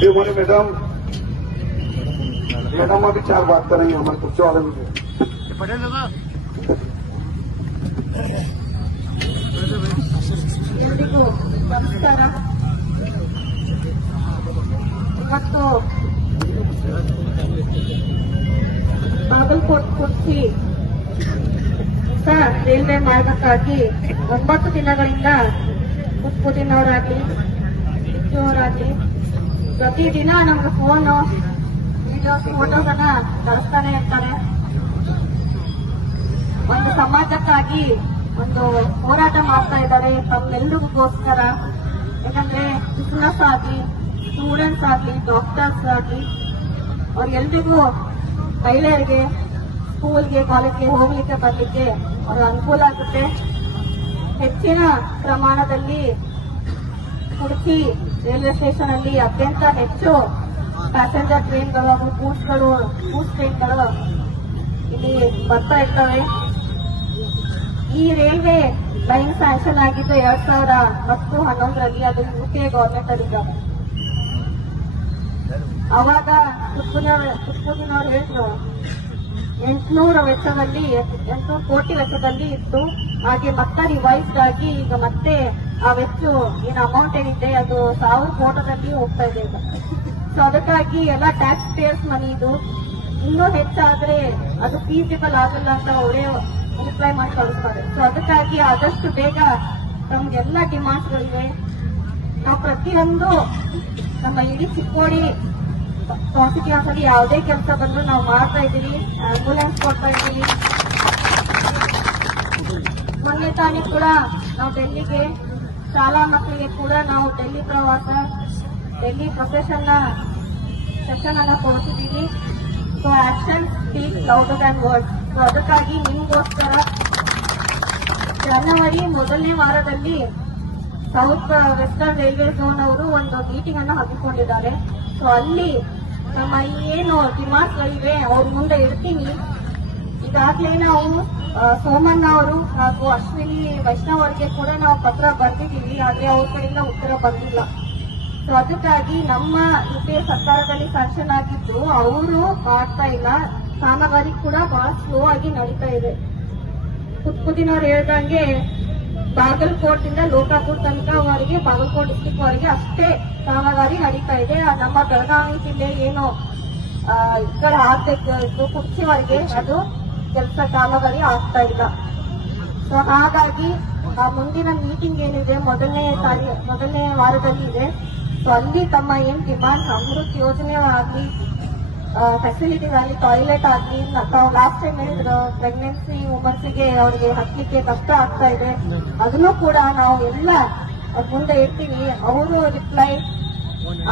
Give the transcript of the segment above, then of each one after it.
बोले madam madam अभी 4 बात करेंगे हमारे कुछ वाले में पटेल ಎಲ್ರಿಗೂ ನಮಸ್ಕಾರ. ಇವತ್ತು ಬಾಗಲಕೋಟ್ ಕುರ್ಚಿ ಹೊಸ ರೈಲ್ವೆ ಮಾರ್ಗಕ್ಕಾಗಿ 9 ದಿನಗಳಿಂದ ಕುತ್ಕುದಿನವರಾಗ್ಲಿ ಅವರಾಗ್ಲಿ ಪ್ರತಿದಿನ ನಮ್ಗೆ ಫೋನು ವಿಡಿಯೋಸ್ ಫೋಟೋಸನ್ನ ಕಳಿಸ್ತಾನೆ ಇರ್ತಾರೆ. ಒಂದು ಸಮಾಜಕ್ಕಾಗಿ ಒಂದು ಹೋರಾಟ ಮಾಡ್ತಾ ಇದ್ದಾರೆ ತಮ್ಮೆಲ್ಲರಿಗೋಸ್ಕರ. ಯಾಕಂದ್ರೆ ಬಿಸಿನೆಸ್ ಆಗ್ಲಿ, ಸ್ಟೂಡೆಂಟ್ಸ್ ಆಗ್ಲಿ, ಡಾಕ್ಟರ್ಸ್ ಆಗ್ಲಿ, ಅವ್ರಿಗೆಲ್ರಿಗೂ ಮಹಿಳೆಯರಿಗೆ ಸ್ಕೂಲ್ಗೆ ಕಾಲೇಜ್ಗೆ ಹೋಗ್ಲಿಕ್ಕೆ ಬರ್ಲಿಕ್ಕೆ ಅವ್ರಿಗೆ ಅನುಕೂಲ ಆಗುತ್ತೆ. ಹೆಚ್ಚಿನ ಪ್ರಮಾಣದಲ್ಲಿ ಕುರ್ಚಿ ರೈಲ್ವೆ ಸ್ಟೇಷನ್ ಅಲ್ಲಿ ಅತ್ಯಂತ ಹೆಚ್ಚು ಪ್ಯಾಸೆಂಜರ್ ಟ್ರೈನ್ಗಳು ಹಾಗೂ ಗೂಡ್ಸ್ ಟ್ರೈನ್ಗಳು ಇಲ್ಲಿ ಬರ್ತಾ ಇರ್ತವೆ. ಈ ರೈಲ್ವೆ ಲೈನ್ ಸ್ಯಾಂಕ್ಷನ್ ಆಗಿದ್ದು 2010-11ರಲ್ಲಿ. ಅದು ಯುಕೆ ಗವರ್ಮೆಂಟ್ ಅಲ್ಲಿದ್ದಾರೆ. ಅವಾಗ ಕುತ್ಕುದಿನವ್ರು ಹೇಳಿದ್ರು 800 ಕೋಟಿ ವೆಚ್ಚದಲ್ಲಿ ಇತ್ತು. ಹಾಗೆ ಮತ್ತೆ ರಿವೈಸ್ಡ್ ಆಗಿ ಈಗ ಮತ್ತೆ ಆ ವೆಚ್ಚ ಏನು ಅಮೌಂಟ್ ಏನಿದೆ ಅದು 1000 ಕೋಟಿಯಲ್ಲಿ ಹೋಗ್ತಾ ಇದೆ ಈಗ. ಸೊ ಅದಕ್ಕಾಗಿ ಎಲ್ಲ ಟ್ಯಾಕ್ಸ್ ಪೇಯರ್ಸ್ ಮನಿ ಇದು. ಇನ್ನೂ ಹೆಚ್ಚಾದ್ರೆ ಅದು ಫೀಸಿಬಲ್ ಆಗಲ್ಲ ಅಂತ ಅವರೇ ರಿಪ್ಲೈ ಮಾಡಿ ಕಳಿಸ್ತಾರೆ. ಸೊ ಅದಕ್ಕಾಗಿ ಆದಷ್ಟು ಬೇಗ ನಮ್ಗೆಲ್ಲ ಡಿಮಾಂಡ್ಸ್ಗಳಿವೆ. ನಾವು ಪ್ರತಿಯೊಂದು ನಮ್ಮ ಇಡೀ ಚಿಕ್ಕೋಡಿ ಕಾನ್ಸ್ಟಿಟ್ಯೂನ್ಸ್ ಅಲ್ಲಿ ಯಾವುದೇ ಕೆಲಸ ಬಂದ್ರು ನಾವು ಮಾಡ್ತಾ ಇದ್ದೀವಿ. ಆಂಬ್ಯುಲೆನ್ಸ್ ಕೊಡ್ತಾ ಇದ್ದೀವಿ. ಮೊನ್ನೆ ತಾನೇ ಕೂಡ ನಾವು ಡೆಲ್ಲಿಗೆ ಶಾಲಾ ಮಕ್ಕಳಿಗೆ ಕೂಡ ನಾವು ಡೆಲ್ಲಿ ಪ್ರವಾಸ, ಡೆಲ್ಲಿ ಪ್ರೊಫೆಷನ್ ಸೆಷನ್ ಅನ್ನ ಕೊಡ್ತಿದ್ದೀವಿ. So action speak louder than words. So ಅದಕ್ಕಾಗಿ ನಿಮಗೋಸ್ಕರ ಜನವರಿ 1ನೇ ವಾರದಲ್ಲಿ ಸೌತ್ ವೆಸ್ಟರ್ನ್ ರೈಲ್ವೆ ಝೋನ್ ಅವರು ಒಂದು ಮೀಟಿಂಗ್ ಅನ್ನು ಹಮ್ಮಿಕೊಂಡಿದ್ದಾರೆ. ಸೊ ಅಲ್ಲಿ ನಮ್ಮ ಏನು ಡಿಮಾಂಡ್ಸ್ಗಳಿವೆ ಅವ್ರ ಮುಂದೆ ಇಡ್ತೀನಿ. ಈಗಾಗಲೇ ನಾವು ಸೋಮಣ್ಣ ಅವರು ಹಾಗೂ ಅಶ್ವಿನಿ ವೈಷ್ಣವ್ ಅವರಿಗೆ ಕೂಡ ನಾವು ಪತ್ರ ಬರೆದಿದ್ದೀವಿ. ಆದ್ರೆ ಅವ್ರ ಕಡೆಯಿಂದ ಉತ್ತರ ಬಂದಿಲ್ಲ. ಸೊ ಅದಕ್ಕಾಗಿ ನಮ್ಮ ಯುಪಿಎ ಸರ್ಕಾರದಲ್ಲಿ ಸ್ಯಾಂಕ್ಷನ್ ಆಗಿದ್ದು ಅವರು ಮಾಡ್ತಾ ಇಲ್ಲ. ಕಾಮಗಾರಿ ಕೂಡ ಬಹಳ ಸ್ಲೋ ಆಗಿ ನಡೀತಾ ಇದೆ. ಕುತ್ಕುದಿನವ್ರು ಹೇಳ್ದಂಗೆ ಬಾಗಲಕೋಟ್ ಇಂದ ಲೋಕಾಪುರ್ ತನಕ ಅವರಿಗೆ ಬಾಗಲಕೋಟ್ ಡಿಸ್ಟಿಕ್ ವರೆಗೆ ಅಷ್ಟೇ ಕಾಮಗಾರಿ ನಡೀತಾ ಇದೆ. ನಮ್ಮ ಬೆಳಗಾವಿ ಜಿಲ್ಲೆ ಏನು ಈ ಕಡೆ ಆಗ್ಬೇಕು ಕುರ್ಚಿವರೆಗೆ ಅದು ಕೆಲಸ ಕಾಮಗಾರಿ ಆಗ್ತಾ ಇಲ್ಲ. ಸೊ ಹಾಗಾಗಿ ಆ ಮುಂದಿನ ಮೀಟಿಂಗ್ ಏನಿದೆ ಮೊದಲನೇ ವಾರದಲ್ಲಿ ಇದೆ. ಸೊ ಅಲ್ಲಿ ತಮ್ಮ ಏನ್ ಡಿಮಾಂಡ್ ಅಮೃತ್ ಯೋಜನೆ ಆಗ್ಲಿ, ಫೆಸಿಲಿಟೀಸ್ ಆಗಲಿ, ಟಾಯ್ಲೆಟ್ ಆಗಲಿ, ನಾವು ಲಾಸ್ಟ್ ಟೈಮ್ ಹೇಳಿದ್ರು ಪ್ರೆಗ್ನೆನ್ಸಿ ವುಮನ್ಸ್ಗೆ ಅವ್ರಿಗೆ ಹತ್ಲಿಕ್ಕೆ ಕಷ್ಟ ಆಗ್ತಾ ಇದೆ, ಅದನ್ನು ಕೂಡ ನಾವು ಎಲ್ಲ ಮುಂದೆ ಇರ್ತೀವಿ. ಅವರು ರಿಪ್ಲೈ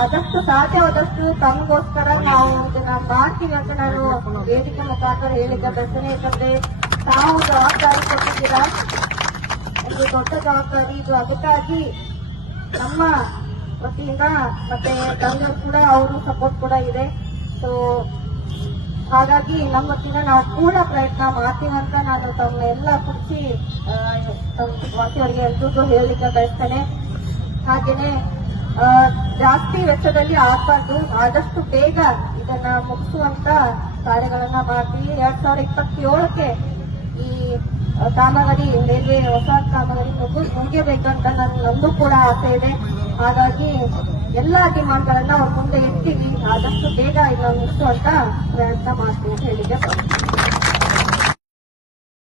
ಆದಷ್ಟು ಸಾಧ್ಯವಾದಷ್ಟು ತಮಗೋಸ್ಕರ ನಾವು ಇದನ್ನ ಮಾಡ್ತೀವಿ ಅಂತ ನಾನು ವೇದಿಕೆ ಮುಖಾಂತರ ಹೇಳಿದ್ದ ಪ್ರಶ್ನೆ. ಯಾಕಂದ್ರೆ ತಾವು ಜವಾಬ್ದಾರಿ ಕೊಟ್ಟಿದ್ದೀರಾ, ಒಂದು ದೊಡ್ಡ ಜವಾಬ್ದಾರಿ ಇದು. ಅದಕ್ಕಾಗಿ ನಮ್ಮ ವತಿಯಿಂದ ಮತ್ತೆ ತಂದೆ ಕೂಡ ಅವರು ಸಪೋರ್ಟ್ ಕೂಡ ಇದೆ. ಸೊ ಹಾಗಾಗಿ ನಮ್ಮ ವತಿಯಿಂದ ನಾವು ಪೂರ್ಣ ಪ್ರಯತ್ನ ಮಾಡ್ತೀವಂತ ನಾನು ತಮ್ಮ ಎಲ್ಲ ಕುರ್ಚಿ ವಾಸಿಯವರಿಗೆ ಎಲ್ರಿಗೂ ಹೇಳಲಿಕ್ಕೆ ಬಯಸ್ತೇನೆ. ಹಾಗೇನೆ ಜಾಸ್ತಿ ವೆಚ್ಚದಲ್ಲಿ ಆಗಬಾರ್ದು, ಆದಷ್ಟು ಬೇಗ ಇದನ್ನ ಮುಗಿಸುವಂತ ಕಾರ್ಯಗಳನ್ನ ಮಾಡ್ತೀವಿ. 2027ಕ್ಕೆ ಈ ಕಾಮಗಾರಿ ರೈಲ್ವೆ ಹೊಸ ಕಾಮಗಾರಿ ಮುಗಿಯಬೇಕಂತ ನಂದು ಕೂಡ ಆಸೆ ಇದೆ. ಹಾಗಾಗಿ ಎಲ್ಲಾ ಡಿಮಾಂಡ್ಗಳನ್ನ ಅವ್ರ ಮುಂದೆ ಇಡ್ತೀವಿ. ಆದಷ್ಟು ಬೇಗ ಇದನ್ನ ಮುಗಿಸುವಂತ ಪ್ರಯತ್ನ ಮಾಡ್ತೀವಿ.